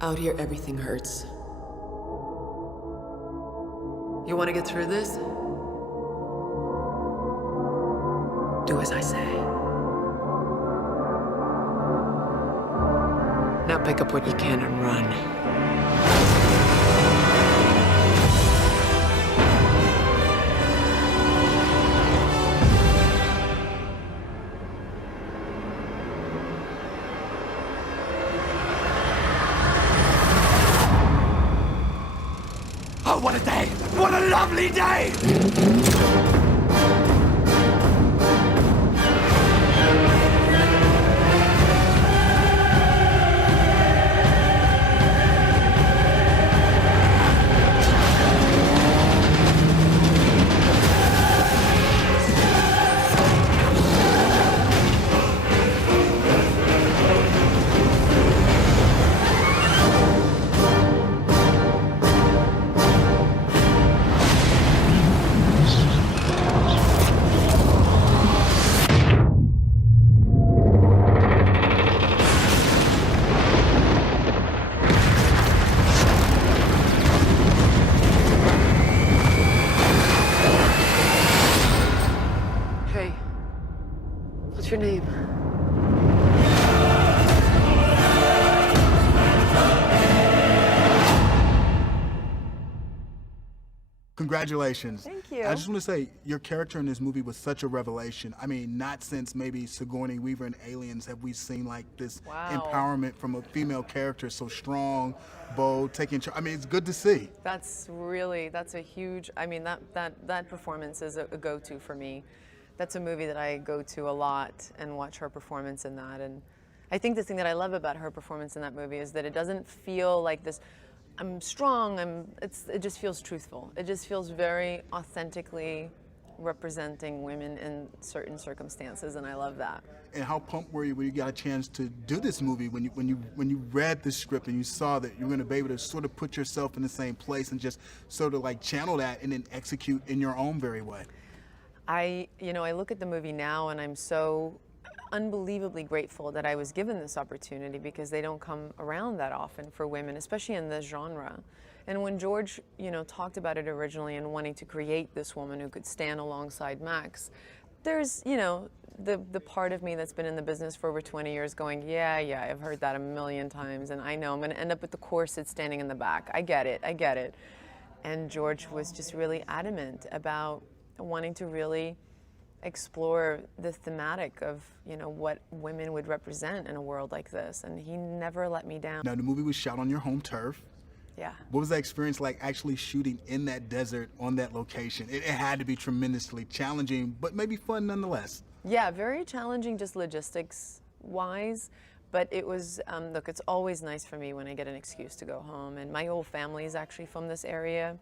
Out here, everything hurts. You want to get through this? Do as I say. Now pick up what you can and run. Oh, what a day! What a lovely day! What's your name? Congratulations. Thank you. I just want to say, your character in this movie was such a revelation. I mean, not since maybe Sigourney Weaver and Aliens have we seen like this empowerment from a female character, so strong, bold, taking charge. I mean, it's good to see. That's a huge, I mean, that performance is a go-to for me. That's a movie that I go to a lot and watch her performance in that. And I think the thing that I love about her performance in that movie is that it doesn't feel like this, I'm strong, it just feels truthful. It just feels very authentically representing women in certain circumstances, and I love that. And how pumped were you when you got a chance to do this movie, when you read the script and you saw that you were going to be able to sort of put yourself in the same place and just sort of like channel that and then execute in your own very way? I look at the movie now and I'm so unbelievably grateful that I was given this opportunity, because they don't come around that often for women, especially in this genre. And when George, talked about it originally and wanting to create this woman who could stand alongside Max, there's, the part of me that's been in the business for over 20 years going, yeah, I've heard that a million times, and I know I'm going to end up with the corset standing in the back. I get it. And George was just really adamant about wanting to really explore the thematic of, what women would represent in a world like this, and he never let me down. Now, the movie was shot on your home turf. Yeah. What was that experience like, actually shooting in that desert on that location? It had to be tremendously challenging, but maybe fun nonetheless. Yeah, very challenging just logistics-wise, but it was, look, it's always nice for me when I get an excuse to go home, and my whole family is actually from this area.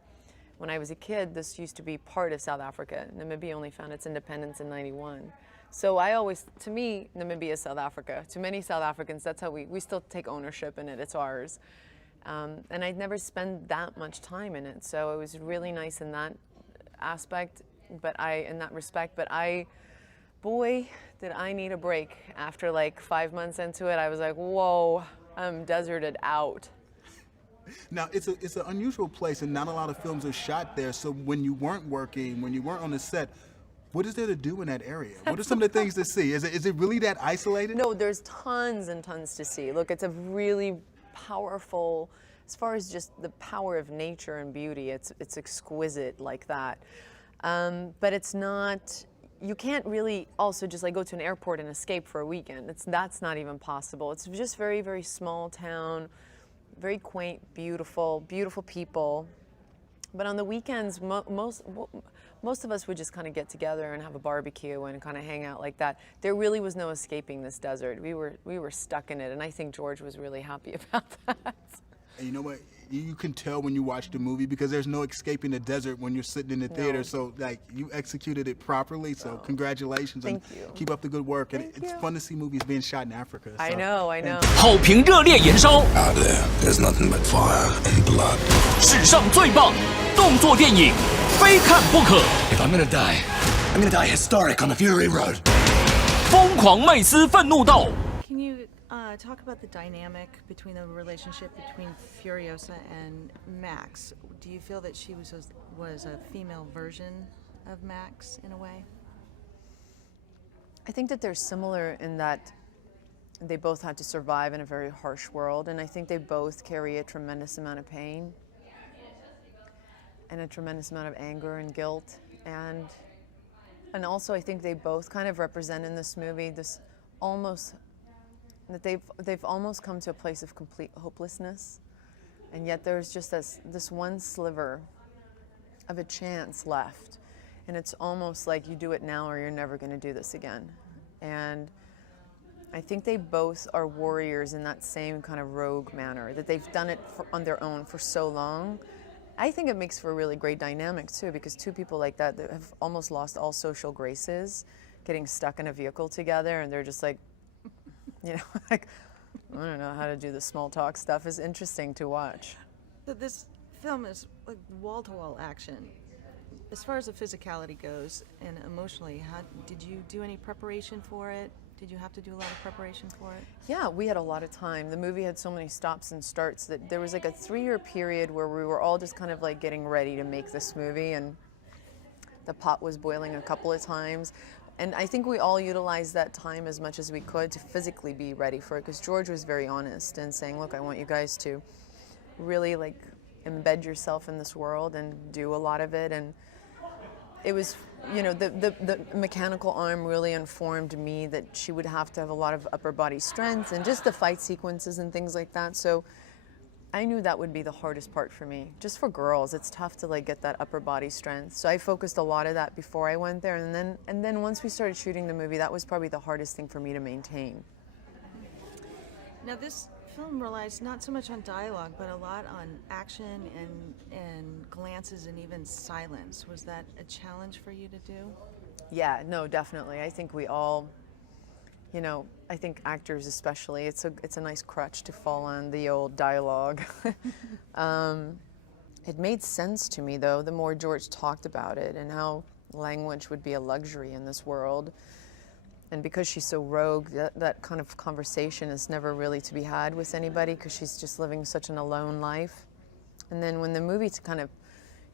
When I was a kid, this used to be part of South Africa. Namibia only found its independence in '91. So to me, Namibia is South Africa. To many South Africans, that's how we still take ownership in it, it's ours. And I'd never spent that much time in it, so it was really nice in that aspect, in that respect, boy, did I need a break. After like 5 months into it, I was like, whoa, I'm deserted out. Now, it's an unusual place, and not a lot of films are shot there, so when you weren't working, when you weren't on the set, what is there to do in that area? What are some of the things to see? Is it really that isolated? No, there's tons and tons to see. Look, it's a really powerful, as far as just the power of nature and beauty, it's exquisite like that. But it's not, you can't really also just like go to an airport and escape for a weekend. That's not even possible. It's just very, very small town, very quaint, beautiful people. But on the weekends, most of us would just kind of get together and have a barbecue and kind of hang out like that. There really was no escaping this desert. We were stuck in it, and I think George was really happy about that. And you know what? You can tell when you watch the movie, because there's no escaping the desert when you're sitting in the theater. No. So, like, you executed it properly. So, congratulations. Thank you. Keep up the good work. And it's fun to see movies being shot in Africa. So, I know. 好评热烈延烧。 Out there, there's nothing but fire and blood. 史上最棒动作电影，非看不可。 If I'm gonna die, I'm gonna die historic on the Fury Road. 疯狂麦斯愤怒道。 Can you talk about the dynamic between the relationship between Furiosa and Max. Do you feel that she was a female version of Max in a way? I think that they're similar in that they both had to survive in a very harsh world, and I think they both carry a tremendous amount of pain and a tremendous amount of anger and guilt, and also I think they both kind of represent in this movie this almost that they've almost come to a place of complete hopelessness, and yet there's just this one sliver of a chance left, and it's almost like you do it now or you're never going to do this again. And I think they both are warriors in that same kind of rogue manner, that they've done it on their own for so long. I think it makes for a really great dynamic too, because two people like that have almost lost all social graces, getting stuck in a vehicle together, and they're just like, you know, like, I don't know how to do the small talk stuff, is interesting to watch. But this film is like wall-to-wall action. As far as the physicality goes and emotionally, did you do any preparation for it? Did you have to do a lot of preparation for it? Yeah, we had a lot of time. The movie had so many stops and starts that there was like a 3-year period where we were all just kind of like getting ready to make this movie, and the pot was boiling a couple of times. And I think we all utilized that time as much as we could to physically be ready for it, because George was very honest and saying, look, I want you guys to really like embed yourself in this world and do a lot of it. And it was, you know, the mechanical arm really informed me that she would have to have a lot of upper body strength and just the fight sequences and things like that. So I knew that would be the hardest part for me. Just for girls, it's tough to like get that upper body strength. So I focused a lot of that before I went there, and then once we started shooting the movie, that was probably the hardest thing for me to maintain. Now this film relies not so much on dialogue, but a lot on action and glances and even silence. Was that a challenge for you to do? Yeah, no, definitely. I think we all, you know, I think actors especially, it's a nice crutch to fall on the old dialogue. It made sense to me though, the more George talked about it and how language would be a luxury in this world. And because she's so rogue, that kind of conversation is never really to be had with anybody, because she's just living such an alone life. And then when the movie kind of,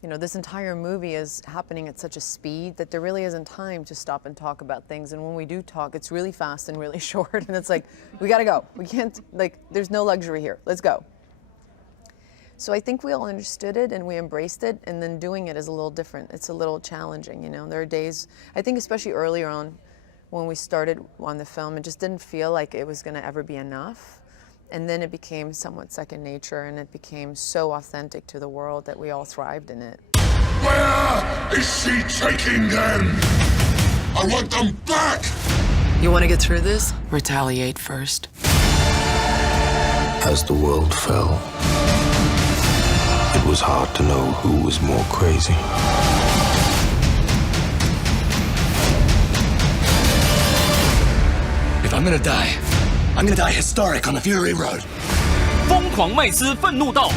you know, this entire movie is happening at such a speed that there really isn't time to stop and talk about things. And when we do talk, it's really fast and really short. And it's like, we gotta go. We can't, like, there's no luxury here. Let's go. So I think we all understood it and we embraced it, and then doing it is a little different. It's a little challenging, you know. There are days, I think especially earlier on, when we started on the film, it just didn't feel like it was gonna ever be enough. And then it became somewhat second nature, and it became so authentic to the world that we all thrived in it. Where is she taking them? I want them back! You want to get through this? Retaliate first. As the world fell, it was hard to know who was more crazy. If I'm gonna die historic on the Fury Road.疯狂麦斯愤怒到